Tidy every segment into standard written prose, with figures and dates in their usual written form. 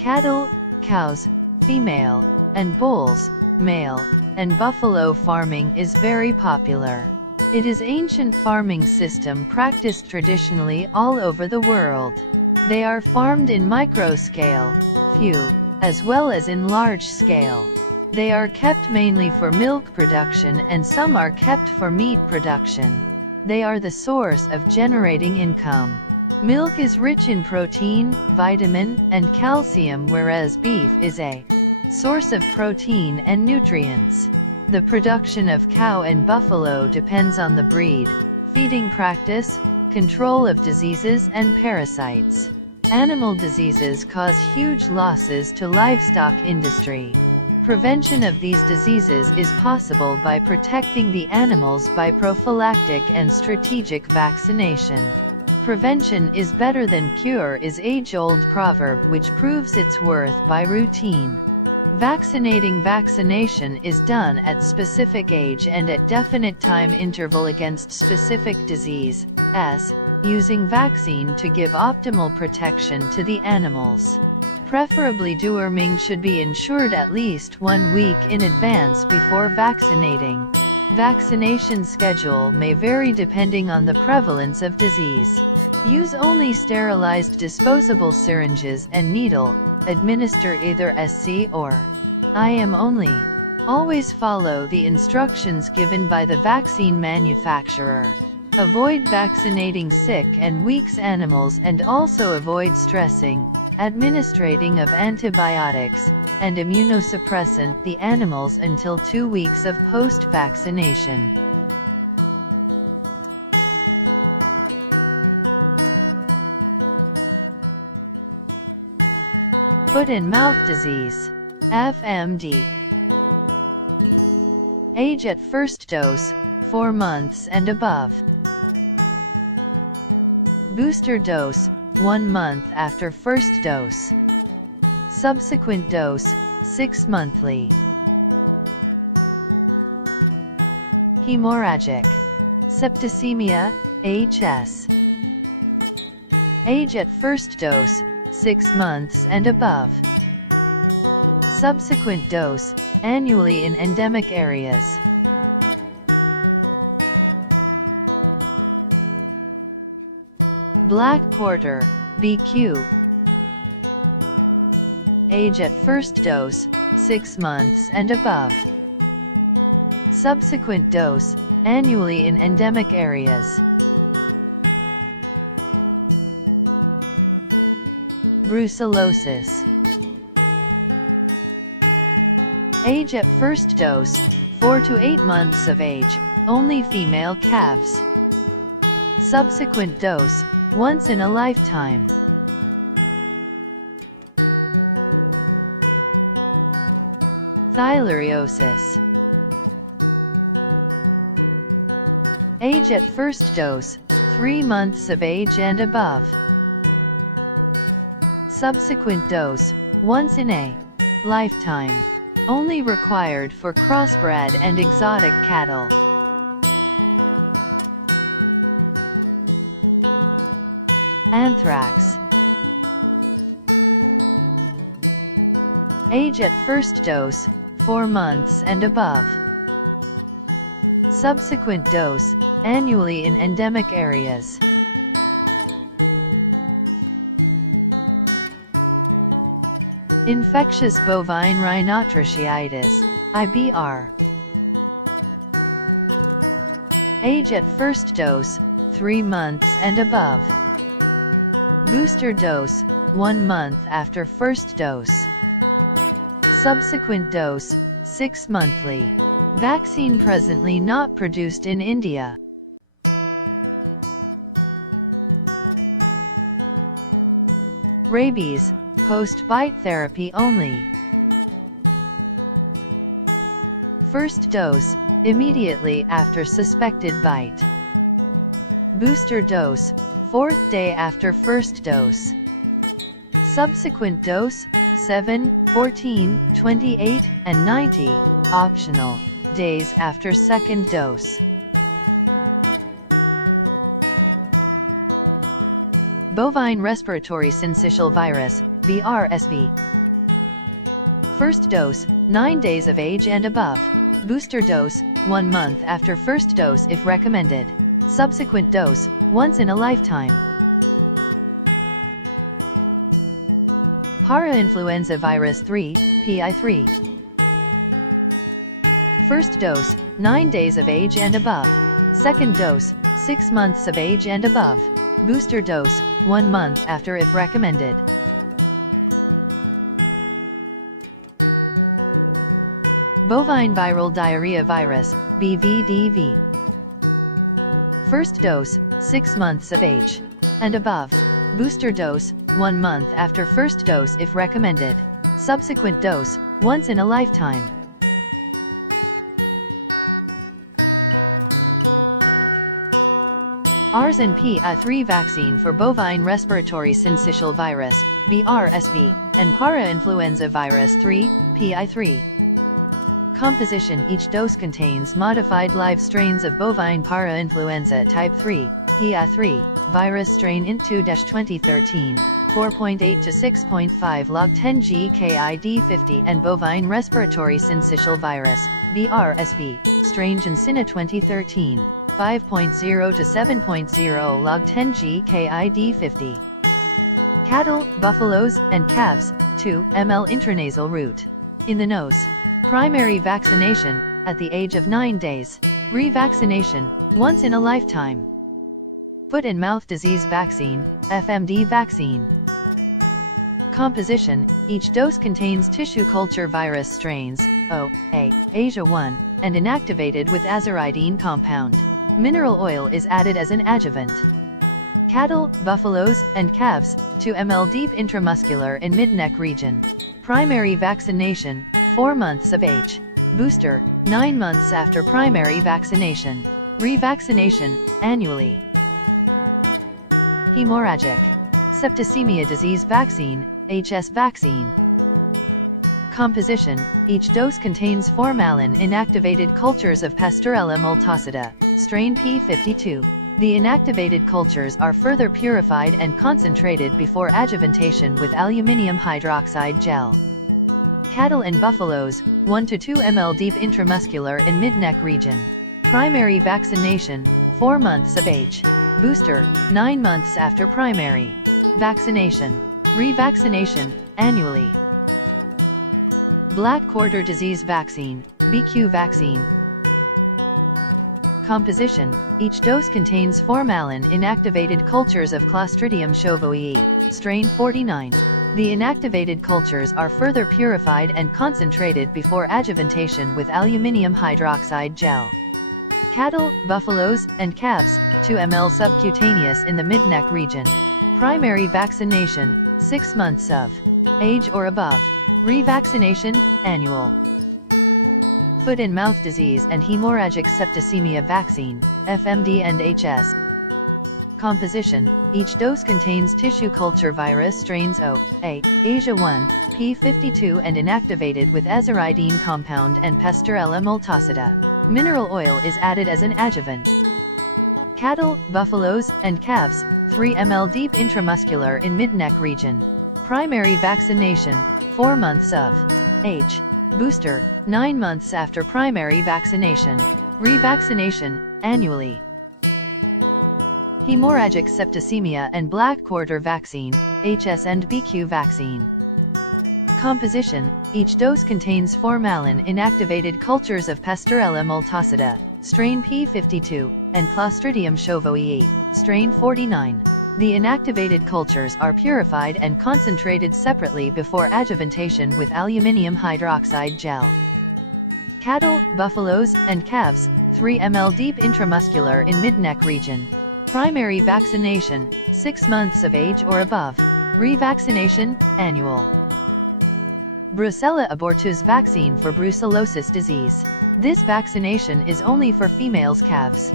Cattle, cows, female, and bulls, male, and buffalo farming is very popular. It is ancient farming system practiced traditionally all over the world. They are farmed in micro scale, few, as well as in large scale. They are kept mainly for milk production and some are kept for meat production. They are the source of generating income. Milk is rich in protein, vitamin, and calcium, whereas beef is a source of protein and nutrients. The production of cow and buffalo depends on the breed, feeding practice, control of diseases and parasites. Animal diseases cause huge losses to livestock industry. Prevention of these diseases is possible by protecting the animals by prophylactic and strategic vaccination. Prevention is better than cure is age-old proverb which proves its worth by routine. Vaccination is done at specific age and at definite time interval against specific disease, using vaccine to give optimal protection to the animals. Preferably deworming should be ensured at least 1 week in advance before vaccinating. Vaccination schedule may vary depending on the prevalence of disease. Use only sterilized disposable syringes and needle. Administer either SC or IM only. Always follow the instructions given by the vaccine manufacturer. Avoid vaccinating sick and weak animals and also avoid stressing, administrating of antibiotics, and immunosuppressant the animals until 2 weeks of post-vaccination. Foot and mouth disease, FMD. Age at first dose, 4 months and above. Booster dose, 1 month after first dose. Subsequent dose, 6 monthly. Hemorrhagic septicemia, HS. Age at first dose, 6 months and above. Subsequent dose, annually in endemic areas. Black quarter, BQ. Age at first dose, 6 months and above. Subsequent dose, annually in endemic areas. Brucellosis. Age at first dose, 4 to 8 months of age, only female calves. Subsequent dose, once in a lifetime. Theileriosis. Age at first dose, 3 months of age and above. Subsequent dose, once in a lifetime. Only required for crossbred and exotic cattle. Anthrax. Age at first dose, 4 months and above. Subsequent dose, annually in endemic areas. Infectious bovine rhinotracheitis, IBR. Age at first dose, 3 months and above. Booster dose, 1 month after first dose. Subsequent dose, 6 monthly. Vaccine presently not produced in India. Rabies, post-bite therapy only. First dose, immediately after suspected bite. Booster dose, 4th day after first dose. Subsequent dose, 7, 14, 28, and 90, optional, days after second dose. Bovine respiratory syncytial virus, BRSV. First dose, 9 days of age and above. Booster dose, 1 month after first dose if recommended. Subsequent dose, once in a lifetime. Parainfluenza virus 3, PI3. First dose, 9 days of age and above. Second dose, 6 months of age and above. Booster dose, 1 month after if recommended. Bovine viral diarrhea virus, BVDV. First dose, 6 months of age and above. Booster dose, 1 month after first dose if recommended. Subsequent dose, once in a lifetime. RSV vaccine for bovine respiratory syncytial virus, BRSV, and parainfluenza virus 3, PI3. Composition: each dose contains modified live strains of bovine parainfluenza type 3, PI3, virus strain int2-2013, 4.8 to 6.5 log 10 GKID50 and bovine respiratory syncytial virus, BRSV, strain Ginsina 2013, 5.0 to 7.0 log 10 GKID50. Cattle, buffaloes, and calves, 2 ml intranasal route. In the nose. Primary vaccination, at the age of 9 days. Revaccination, once in a lifetime. Foot and mouth disease vaccine, FMD vaccine. Composition: each dose contains tissue culture virus strains, O.A., Asia 1, and inactivated with azaridine compound. Mineral oil is added as an adjuvant. Cattle, buffaloes, and calves, 2 ml deep intramuscular in mid-neck region. Primary vaccination, 4 months of age. Booster, 9 months after primary vaccination. Revaccination, annually. Hemorrhagic septicemia disease vaccine, HS vaccine. Composition: each dose contains formalin inactivated cultures of Pasteurella multocida, strain P52. The inactivated cultures are further purified and concentrated before adjuvantation with aluminium hydroxide gel. Cattle and buffaloes, 1 to 2 ml deep intramuscular in mid-neck region. Primary vaccination, 4 months of age. Booster, 9 months after primary vaccination. Revaccination, annually. Black quarter disease vaccine, BQ vaccine. Composition: each dose contains formalin inactivated cultures of Clostridium shovoii, strain 49. The inactivated cultures are further purified and concentrated before adjuvantation with aluminium hydroxide gel. Cattle, buffaloes, and calves, 2 ml subcutaneous in the mid-neck region. Primary vaccination, 6 months of age or above. Revaccination, annual. Foot and mouth disease and hemorrhagic septicemia vaccine, FMD and HS. Composition: each dose contains tissue culture virus strains O.A., Asia 1, P52 and inactivated with azaridine compound and Pasteurella multocida. Mineral oil is added as an adjuvant. Cattle, buffaloes, and calves, 3 ml deep intramuscular in mid-neck region. Primary vaccination, 4 months of age. Booster, 9 months after primary vaccination. Revaccination, annually. Hemorrhagic septicemia and black quarter vaccine, HS and BQ vaccine. Composition: each dose contains formalin inactivated cultures of Pasteurella multocida, strain P52, and Clostridium shovoii, strain 49. The inactivated cultures are purified and concentrated separately before adjuvantation with aluminium hydroxide gel. Cattle, buffaloes, and calves, 3 ml deep intramuscular in mid-neck region. Primary vaccination, 6 months of age or above. Revaccination, annual. Brucella abortus vaccine for brucellosis disease. This vaccination is only for females calves.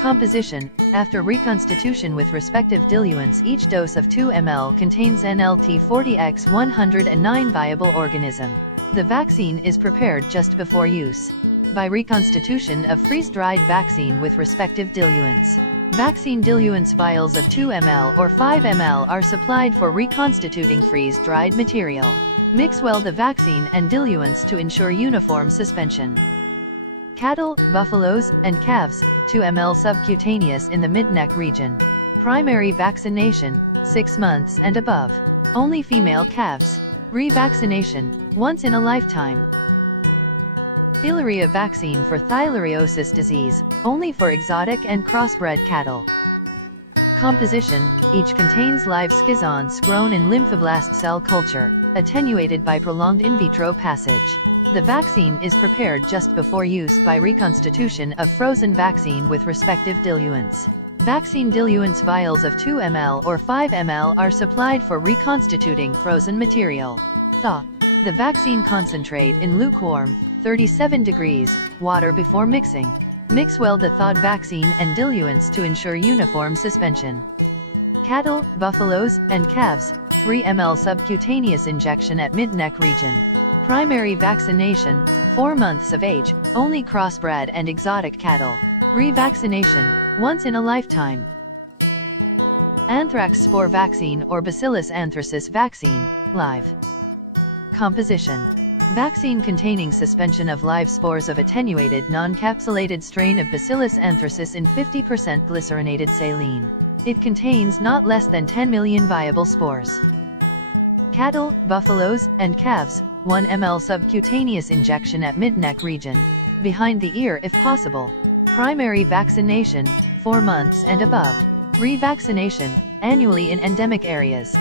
Composition: after reconstitution with respective diluents, each dose of 2 ml contains NLT40x109 viable organism. The vaccine is prepared just before use. By reconstitution of freeze-dried vaccine with respective diluents. Vaccine diluents vials of 2 ml or 5 ml are supplied for reconstituting freeze-dried material. Mix well the vaccine and diluents to ensure uniform suspension. Cattle, buffaloes, and calves, 2 ml subcutaneous in the mid-neck region. Primary vaccination, 6 months and above. Only female calves. Revaccination, once in a lifetime. Filaria vaccine for theileriosis disease, only for exotic and crossbred cattle. Composition, each contains live schizons grown in lymphoblast cell culture, attenuated by prolonged in vitro passage. The vaccine is prepared just before use by reconstitution of frozen vaccine with respective diluents. Vaccine diluents vials of 2 ml or 5 ml are supplied for reconstituting frozen material. Thaw the vaccine concentrate in lukewarm, 37 degrees, water before mixing. Mix well the thawed vaccine and diluents to ensure uniform suspension. Cattle, buffaloes, and calves, 3 ml subcutaneous injection at mid-neck region. Primary vaccination, 4 months of age, only crossbred and exotic cattle. Revaccination, once in a lifetime. Anthrax spore vaccine or Bacillus anthracis vaccine, live. Composition. Vaccine containing suspension of live spores of attenuated non-capsulated strain of Bacillus anthracis in 50% glycerinated saline. It contains not less than 10 million viable spores. Cattle, buffaloes, and calves, 1 ml subcutaneous injection at mid-neck region, behind the ear if possible. Primary vaccination, 4 months and above. Revaccination, annually in endemic areas.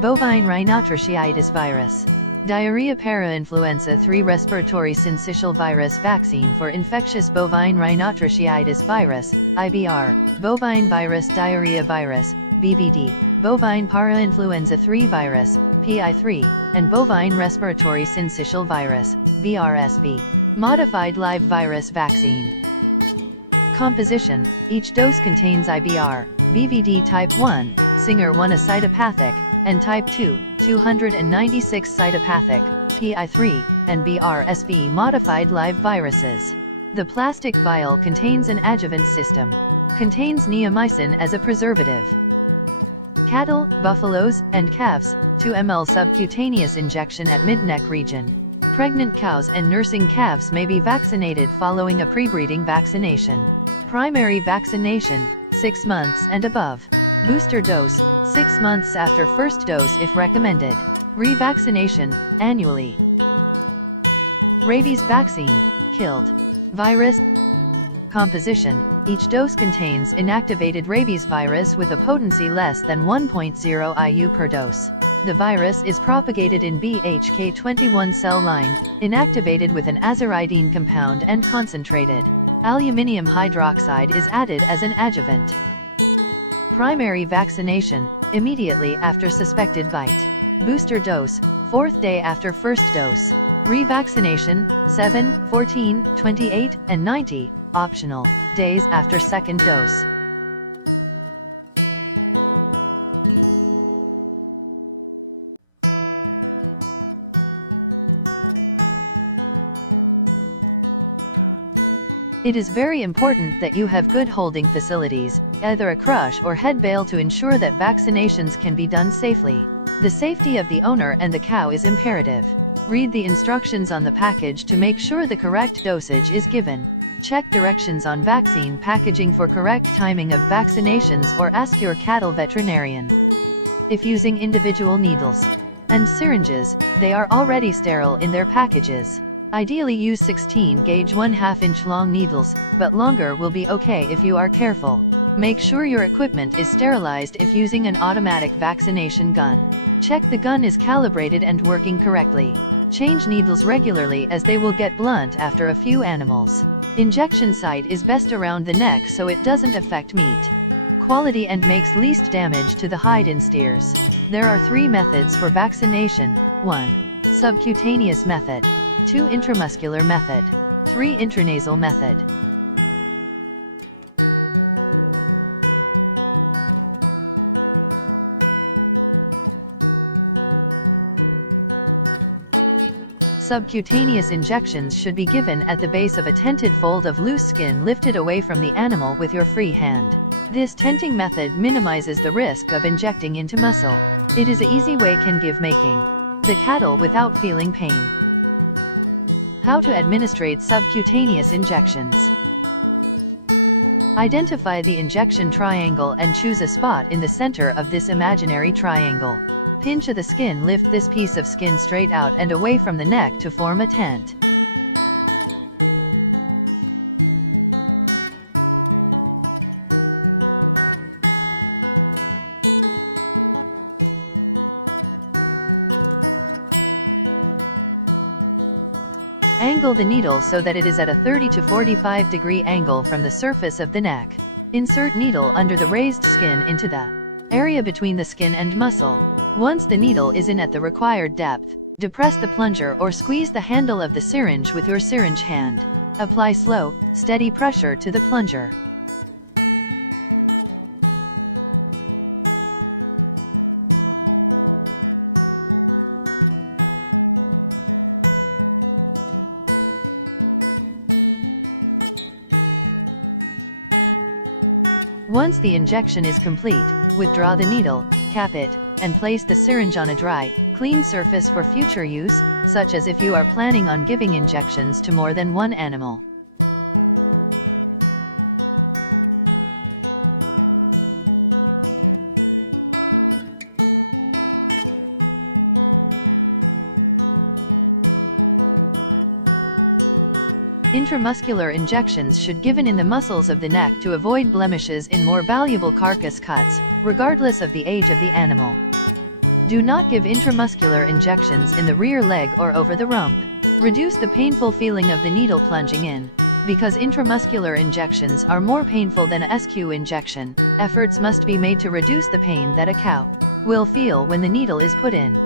Bovine rhinotracheitis virus. Diarrhea parainfluenza 3 respiratory syncytial virus vaccine for infectious bovine rhinotracheitis virus, IBR, bovine virus diarrhea virus, BVD, bovine parainfluenza 3 virus, PI3, and bovine respiratory syncytial virus, BRSV. Modified live virus vaccine. Composition, each dose contains IBR, BVD type 1, Singer 1 a cytopathic, and type 2, 296 cytopathic, PI3, and BRSV modified live viruses. The plastic vial contains an adjuvant system. Contains neomycin as a preservative. Cattle, buffaloes, and calves, 2 ml subcutaneous injection at mid-neck region. Pregnant cows and nursing calves may be vaccinated following a pre-breeding vaccination. Primary vaccination, 6 months and above. Booster dose, 6 months after first dose if recommended. Revaccination, annually. Rabies vaccine, killed. Virus. Composition, each dose contains inactivated rabies virus with a potency less than 1.0 IU per dose. The virus is propagated in BHK21 cell line, inactivated with an azaridine compound and concentrated. Aluminium hydroxide is added as an adjuvant. Primary vaccination, immediately after suspected bite. Booster dose, 4th day after first dose. Revaccination, 7, 14, 28, and 90, optional, days after second dose. It is very important that you have good holding facilities, either a crush or head bale, to ensure that vaccinations can be done safely. The safety of the owner and the cow is imperative. Read the instructions on the package to make sure the correct dosage is given. Check directions on vaccine packaging for correct timing of vaccinations, or ask your cattle veterinarian. If using individual needles and syringes, they are already sterile in their packages. Ideally use 16 gauge 1/2 inch long needles, but longer will be okay if you are careful. Make sure your equipment is sterilized if using an automatic vaccination gun. Check the gun is calibrated and working correctly. Change needles regularly as they will get blunt after a few animals. Injection site is best around the neck so it doesn't affect meat quality and makes least damage to the hide in steers. There are 3 methods for vaccination: 1. Subcutaneous method. 2. Intramuscular method. 3. Intranasal method. Subcutaneous injections should be given at the base of a tented fold of loose skin lifted away from the animal with your free hand. This tenting method minimizes the risk of injecting into muscle. It is an easy way can give making the cattle without feeling pain. How to administrate subcutaneous injections. Identify the injection triangle and choose a spot in the center of this imaginary triangle. Pinch the skin, lift this piece of skin straight out and away from the neck to form a tent. Angle the needle so that it is at a 30 to 45 degree angle from the surface of the neck. Insert needle under the raised skin into the area between the skin and muscle. Once the needle is in at the required depth, depress the plunger or squeeze the handle of the syringe with your syringe hand. Apply slow, steady pressure to the plunger. Once the injection is complete, withdraw the needle, cap it, and place the syringe on a dry, clean surface for future use, such as if you are planning on giving injections to more than one animal. Intramuscular injections should given in the muscles of the neck to avoid blemishes in more valuable carcass cuts, regardless of the age of the animal. Do not give intramuscular injections in the rear leg or over the rump. Reduce the painful feeling of the needle plunging in. Because intramuscular injections are more painful than a SQ injection, efforts must be made to reduce the pain that a cow will feel when the needle is put in.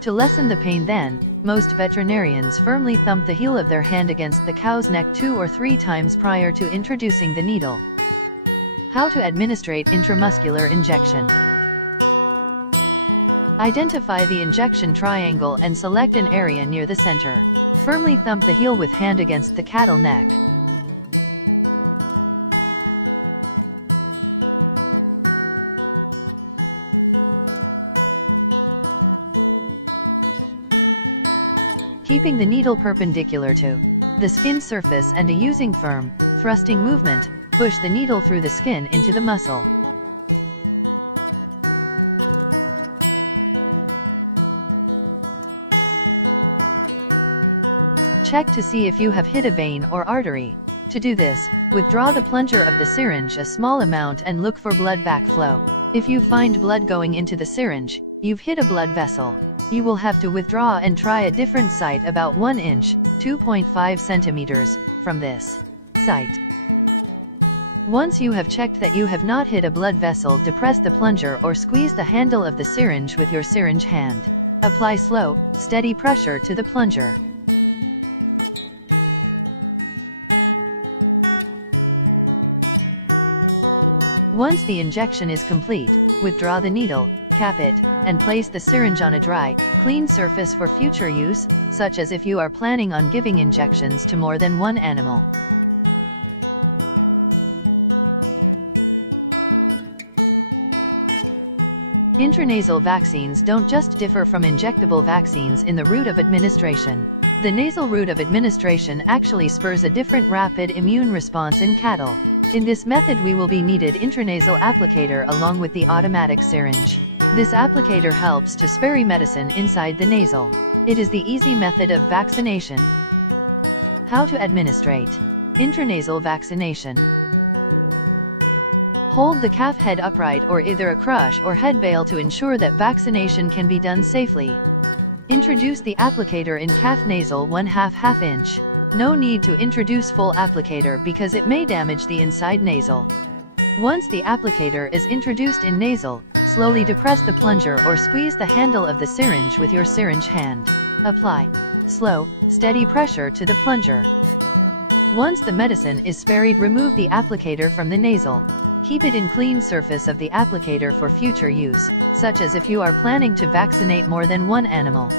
To lessen the pain then, most veterinarians firmly thump the heel of their hand against the cow's neck 2 or 3 times prior to introducing the needle. How to administrate intramuscular injection. Identify the injection triangle and select an area near the center. Firmly thump the heel with hand against the cattle neck. Keeping the needle perpendicular to the skin surface and using firm, thrusting movement, push the needle through the skin into the muscle. Check to see if you have hit a vein or artery. To do this, withdraw the plunger of the syringe a small amount and look for blood backflow. If you find blood going into the syringe, you've hit a blood vessel. You will have to withdraw and try a different site about 1 inch, 2.5 centimeters, from this site. Once you have checked that you have not hit a blood vessel, depress the plunger or squeeze the handle of the syringe with your syringe hand. Apply slow, steady pressure to the plunger. Once the injection is complete, withdraw the needle, cap it, and place the syringe on a dry, clean surface for future use, such as if you are planning on giving injections to more than one animal. Intranasal vaccines don't just differ from injectable vaccines in the route of administration. The nasal route of administration actually spurs a different rapid immune response in cattle. In this method we will be needed intranasal applicator along with the automatic syringe. This applicator helps to spray medicine inside the nasal. It is the easy method of vaccination. How to administrate intranasal vaccination. Hold the calf head upright or either a crush or head bale to ensure that vaccination can be done safely. Introduce the applicator in calf nasal 1/2 inch. No need to introduce full applicator because it may damage the inside nasal. Once the applicator is introduced in nasal, slowly depress the plunger or squeeze the handle of the syringe with your syringe hand. Apply slow, steady pressure to the plunger. Once the medicine is sprayed, remove the applicator from the nasal. Keep it in clean surface of the applicator for future use, such as if you are planning to vaccinate more than one animal.